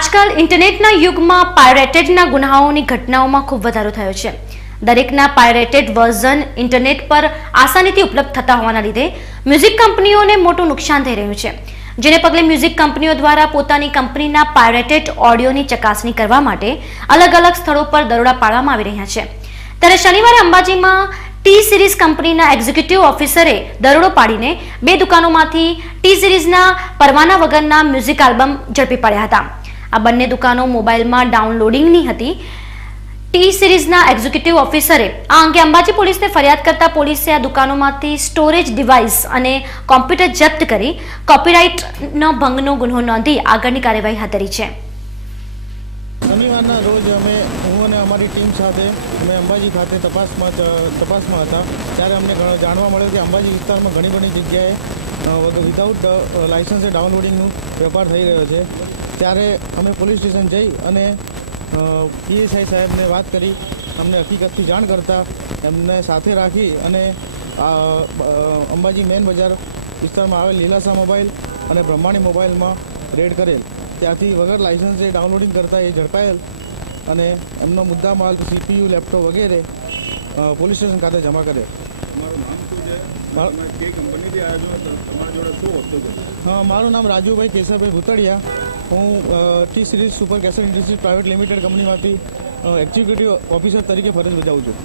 આજકાલ ઇન્ટરનેટના યુગમાં પાયરેટેડના ગુનાઓની ઘટનાઓમાં ખૂબ વધારો થયો છે। દરેકના પાયરેટેડ વર્ઝન ઇન્ટરનેટ પર આસાનીથી ઉપલબ્ધ થતા હોવાના લીધે મ્યુઝિક કંપનીઓને મોટું નુકસાન થઈ રહ્યું છે, જેને પગલે મ્યુઝિક કંપનીઓ દ્વારા પોતાની કંપનીના પાયરેટેડ ઓડિયોની ચકાસણી કરવા માટે અલગ અલગ સ્થળો પર દરોડા પાડવામાં આવી રહ્યા છે। ત્યારે શનિવારે અંબાજીમાં ટી સિરીઝ કંપનીના એક્ઝિક્યુટિવ ઓફિસરે દરોડો પાડીને 2 દુકાનોમાંથી ટી સિરીઝના પરવાના વગરના મ્યુઝિક આલ્બમ ઝડપી પાડ્યા હતા। આ બંને દુકાનો મોબાઈલમાં ડાઉનલોડિંગની હતી। ટી સિરીઝના એક્ઝિક્યુટિવ ઓફિસરે આ અંગે અંબાજી પોલીસને ફરિયાદ કરતા પોલીસે આ દુકાનોમાંથી સ્ટોરેજ ડિવાઇસ અને કોમ્પ્યુટર જપ્ત કરી કોપીરાઇટનો ભંગનો ગુનો નોંધી આગળની કાર્યવાહી હાથ ધરી છે। શનિવારના રોજ હું અને અમારી ટીમ સાથે અમે અંબાજી ખાતે તપાસમાં હતા, ત્યારે અમને જાણવા મળ્યું કે અંબાજી વિસ્તારમાં ઘણી બધી જગ્યાએ વિધાઉટ લાઇસન્સે ડાઉનલોડિંગનું વેપાર થઈ રહ્યો છે। ત્યારે અમે પોલીસ સ્ટેશન જઈ અને પીએસઆઈ સાહેબને વાત કરી, અમને હકીકતથી જાણ કરતાં એમને સાથે રાખી અને અંબાજી મેન બજાર વિસ્તારમાં આવેલ લીલાસા મોબાઈલ અને બ્રહ્માણી મોબાઈલમાં રેડ કરેલ। ત્યાંથી વગર લાઇસન્સે ડાઉનલોડિંગ કરતાં એ ઝડપાયેલ અને એમનો મુદ્દા માલ CPU, લેપટોપ વગેરે પોલીસ સ્ટેશન ખાતે જમા કરે। મારું નામ રાજુભાઈ કેશવભાઈ ભૂતળિયા। હું T series super cassette industries private limited કંપનીમાંથી એક્ઝિક્યુટિવ ઓફિસર તરીકે ફરજ બજાવું છું।